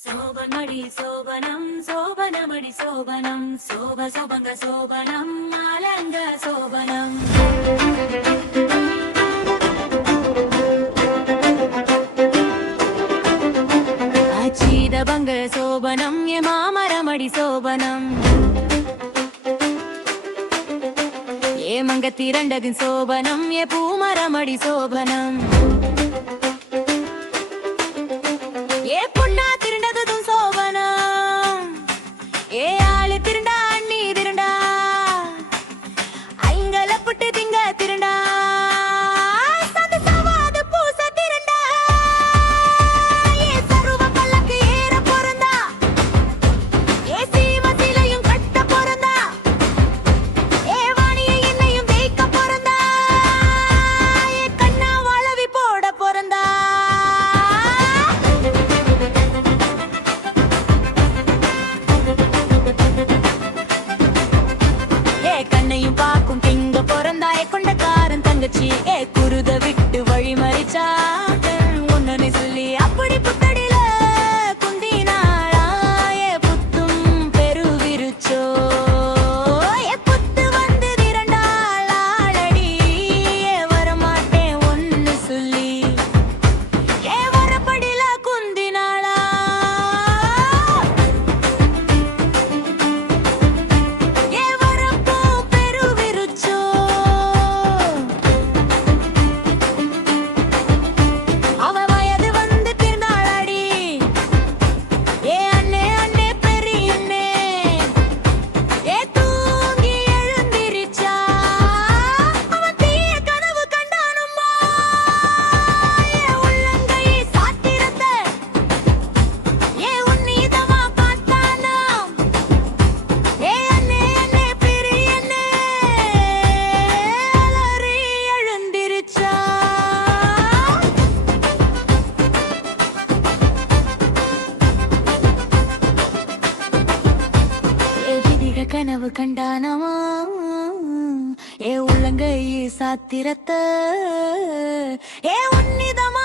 శోభనమడి శోభనం శోభనమడి శోభనం శోభ శోభంగ శోభనం ఆలంగ శోభనం అచీదభంగ శోభనం ఏ మామరమడి శోభనం ఏ మంగతిరండగిన్ శోభనం ఏ పూమరమడి శోభనం ஏ பொண்ணா திருண்டதும் சோபனம் ஏ ஆளு திருண்டா அண்ணி திருண்டா ஐங்கல புட்டு திங்க திருண்டா சதுசவாது பூச திருண்டா ஏ சருவ பல்லக்கு ஏற பொறந்தா ஏ சீவசிலையும் கட்ட பொறந்தா ஏ வாணியை என்னையும் தேய்க்க பொறந்தா ஏ கண்ணா வளவி போட பொறந்தா கண்ணையும் பாக்கும் திங்க பொறந்தாய கொண்டக்காரன் தங்கச்சி ஏ குருத விட்டு வழி மறிச்சா ஒன்னு சொல்லி அப்படி புத்தடில குந்தினாளா ஏ புத்தும் பெருவிருச்சோ ஏ புத்து வந்து திரண்டாள் ஆளடி ஏ வரமாட்டேன் ஒன்னு சொல்லி ஏ வரப்படில குந்தினாளா கனவு கண்டானமா ஏ உள்ளங்கை சாத்திரத்த ஏ உன்னிதமா